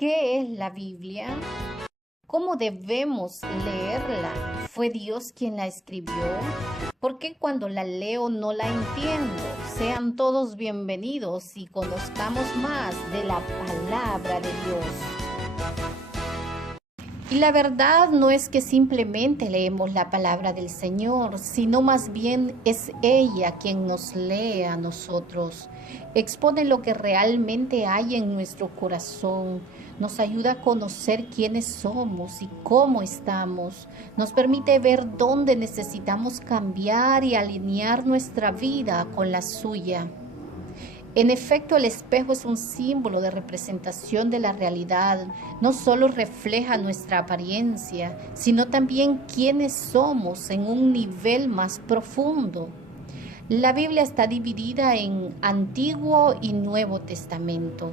¿Qué es la Biblia? ¿Cómo debemos leerla? ¿Fue Dios quien la escribió? ¿Por qué cuando la leo no la entiendo? Sean todos bienvenidos y conozcamos más de la palabra de Dios. Y la verdad no es que simplemente leemos la palabra del Señor, sino más bien es ella quien nos lee a nosotros, expone lo que realmente hay en nuestro corazón, nos ayuda a conocer quiénes somos y cómo estamos, nos permite ver dónde necesitamos cambiar y alinear nuestra vida con la suya. En efecto, el espejo es un símbolo de representación de la realidad. No solo refleja nuestra apariencia, sino también quiénes somos en un nivel más profundo. La Biblia está dividida en Antiguo y Nuevo Testamento.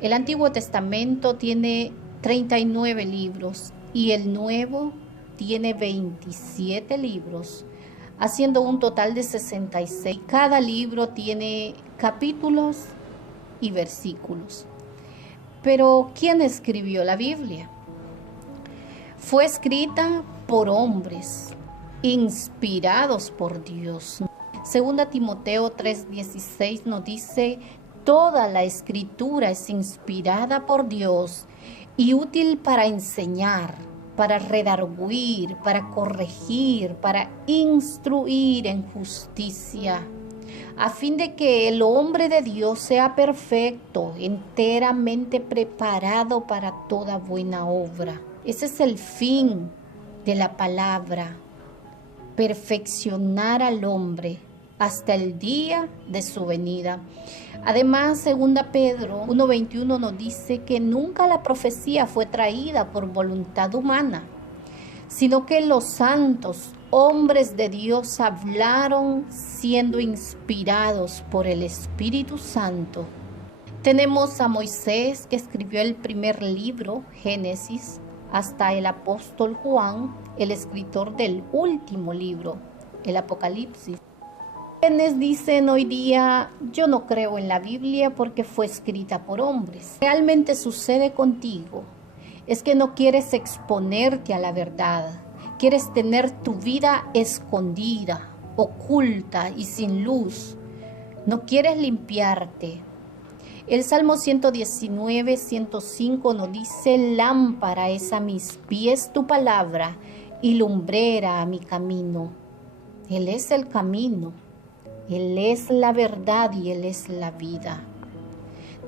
El Antiguo Testamento tiene 39 libros y el Nuevo tiene 27 libros, haciendo un total de 66. Cada libro tiene capítulos y versículos. Pero, ¿quién escribió la Biblia? Fue escrita por hombres, inspirados por Dios. Segunda Timoteo 3:16 nos dice: toda la escritura es inspirada por Dios y útil para enseñar, para redarguir, para corregir, para instruir en justicia, a fin de que el hombre de Dios sea perfecto, enteramente preparado para toda buena obra. Ese es el fin de la palabra, perfeccionar al hombre hasta el día de su venida. Además, 2 Pedro 1:21 nos dice que nunca la profecía fue traída por voluntad humana, sino que los santos, hombres de Dios, hablaron siendo inspirados por el Espíritu Santo. Tenemos a Moisés, que escribió el primer libro, Génesis, hasta el apóstol Juan, el escritor del último libro, el Apocalipsis. Quienes dicen hoy día: yo no creo en la Biblia porque fue escrita por hombres. Realmente sucede contigo es que no quieres exponerte a la verdad, quieres tener tu vida escondida, oculta y sin luz, no quieres limpiarte. El Salmo 119:105 nos dice: lámpara es a mis pies tu palabra y lumbrera a mi camino. Él es el camino, Él es la verdad y Él es la vida.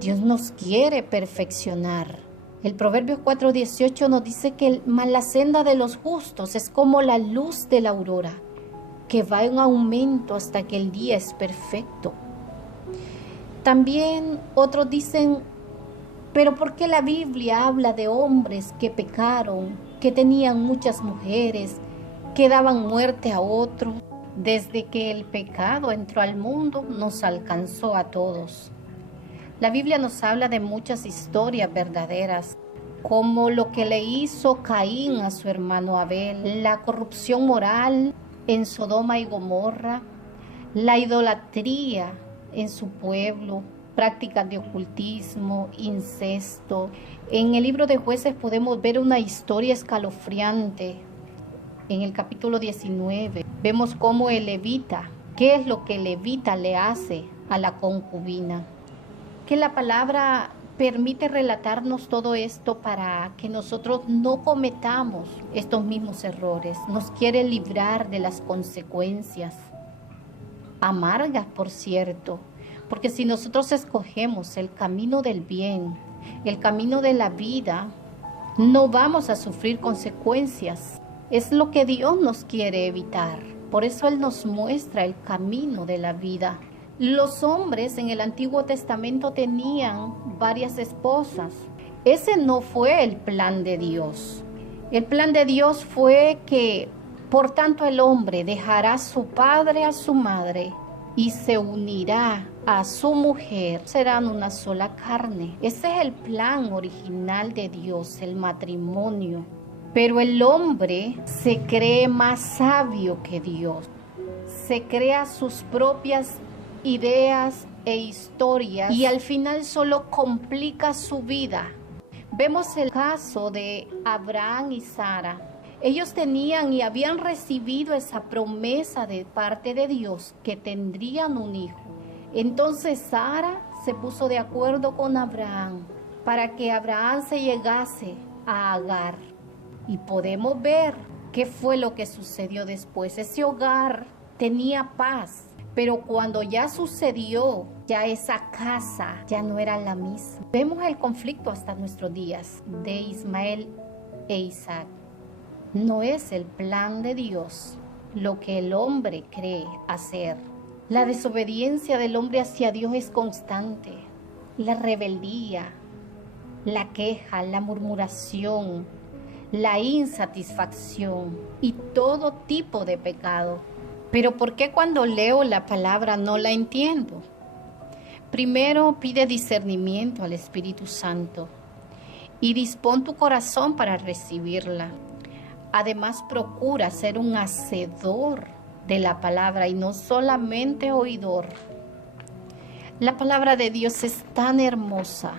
Dios nos quiere perfeccionar. El Proverbios 4:18 nos dice que la senda de los justos es como la luz de la aurora, que va en aumento hasta que el día es perfecto. También otros dicen: pero ¿por qué la Biblia habla de hombres que pecaron, que tenían muchas mujeres, que daban muerte a otros? Desde que el pecado entró al mundo, nos alcanzó a todos. La Biblia nos habla de muchas historias verdaderas, como lo que le hizo Caín a su hermano Abel, la corrupción moral en Sodoma y Gomorra, la idolatría en su pueblo, prácticas de ocultismo, incesto. En el libro de Jueces podemos ver una historia escalofriante. En el capítulo 19 vemos cómo el levita, qué es lo que el levita le hace a la concubina. Que la palabra permite relatarnos todo esto para que nosotros no cometamos estos mismos errores. Nos quiere librar de las consecuencias, amargas por cierto, porque si nosotros escogemos el camino del bien, el camino de la vida, no vamos a sufrir consecuencias. Es lo que Dios nos quiere evitar. Por eso Él nos muestra el camino de la vida. Los hombres en el Antiguo Testamento tenían varias esposas. Ese no fue el plan de Dios. El plan de Dios fue que, por tanto, el hombre dejará a su padre, a su madre, y se unirá a su mujer. Serán una sola carne. Ese es el plan original de Dios, el matrimonio. Pero el hombre se cree más sabio que Dios. Se crea sus propias ideas e historias y al final solo complica su vida. Vemos el caso de Abraham y Sara. Ellos tenían y habían recibido esa promesa de parte de Dios que tendrían un hijo. Entonces Sara se puso de acuerdo con Abraham para que Abraham se llegase a Agar. Y podemos ver qué fue lo que sucedió después. Ese hogar tenía paz, pero cuando ya sucedió, ya esa casa ya no era la misma. Vemos el conflicto hasta nuestros días de Ismael e Isaac. No es el plan de Dios lo que el hombre cree hacer. La desobediencia del hombre hacia Dios es constante. La rebeldía, la queja, la murmuración, la insatisfacción y todo tipo de pecado. Pero ¿por qué cuando leo la palabra no la entiendo? Primero pide discernimiento al Espíritu Santo y dispón tu corazón para recibirla. Además, procura ser un hacedor de la palabra y no solamente oidor. La palabra de Dios es tan hermosa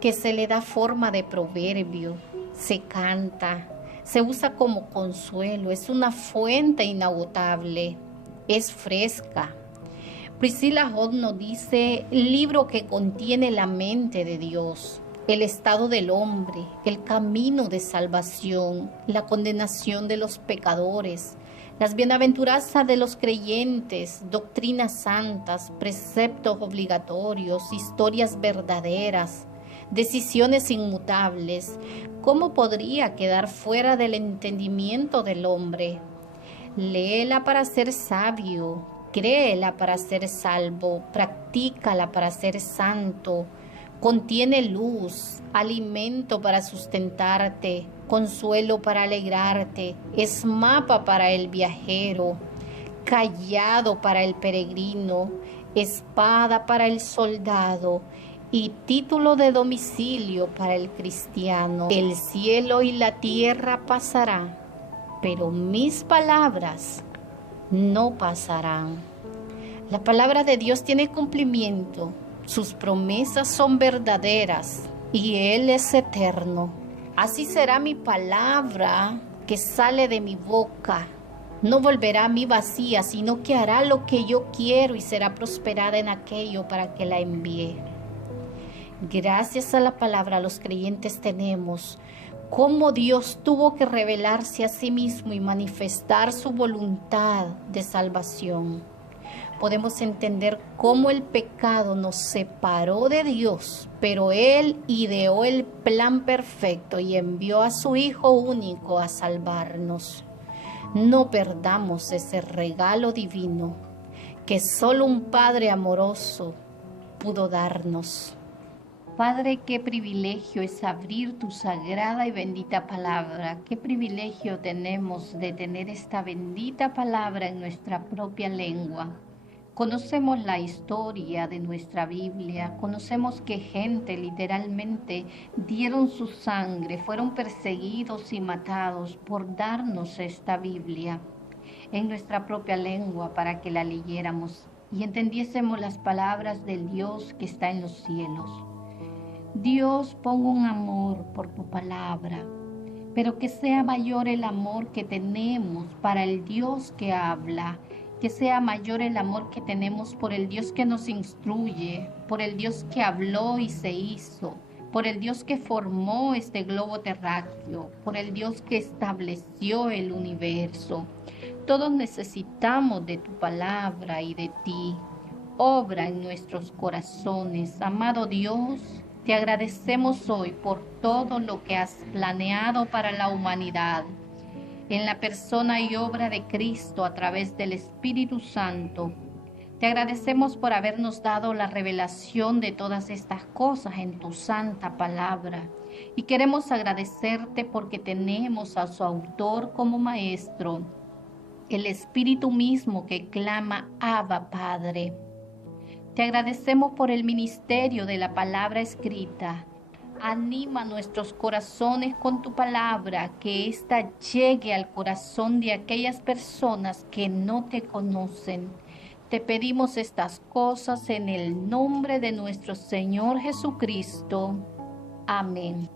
que se le da forma de proverbio, se canta, se usa como consuelo, es una fuente inagotable, es fresca. Priscilla Holt nos dice, libro que contiene la mente de Dios, el estado del hombre, el camino de salvación, la condenación de los pecadores, las bienaventuranzas de los creyentes, doctrinas santas, preceptos obligatorios, historias verdaderas, decisiones inmutables. ¿Cómo podría quedar fuera del entendimiento del hombre? Léela para ser sabio, créela para ser salvo, practícala para ser santo. Contiene luz, alimento para sustentarte, consuelo para alegrarte, es mapa para el viajero, cayado para el peregrino, espada para el soldado y título de domicilio para el cristiano. El cielo y la tierra pasarán, pero mis palabras no pasarán. La palabra de Dios tiene cumplimiento. Sus promesas son verdaderas y Él es eterno. Así será mi palabra que sale de mi boca. No volverá a mí vacía, sino que hará lo que yo quiero y será prosperada en aquello para que la envíe. Gracias a la palabra los creyentes tenemos cómo Dios tuvo que revelarse a sí mismo y manifestar su voluntad de salvación. Podemos entender cómo el pecado nos separó de Dios, pero Él ideó el plan perfecto y envió a su Hijo único a salvarnos. No perdamos ese regalo divino que solo un Padre amoroso pudo darnos. Padre, qué privilegio es abrir tu sagrada y bendita palabra. Qué privilegio tenemos de tener esta bendita palabra en nuestra propia lengua. Conocemos la historia de nuestra Biblia, conocemos que gente literalmente dieron su sangre, fueron perseguidos y matados por darnos esta Biblia en nuestra propia lengua para que la leyéramos y entendiésemos las palabras del Dios que está en los cielos. Dios, pon un amor por tu palabra, pero que sea mayor el amor que tenemos para el Dios que habla, que sea mayor el amor que tenemos por el Dios que nos instruye, por el Dios que habló y se hizo, por el Dios que formó este globo terráqueo, por el Dios que estableció el universo. Todos necesitamos de tu palabra y de ti. Obra en nuestros corazones. Amado Dios, te agradecemos hoy por todo lo que has planeado para la humanidad. En la persona y obra de Cristo a través del Espíritu Santo. Te agradecemos por habernos dado la revelación de todas estas cosas en tu santa palabra. Y queremos agradecerte porque tenemos a su autor como maestro, el Espíritu mismo que clama, Abba, Padre. Te agradecemos por el ministerio de la palabra escrita. Anima nuestros corazones con tu palabra, que ésta llegue al corazón de aquellas personas que no te conocen. Te pedimos estas cosas en el nombre de nuestro Señor Jesucristo. Amén.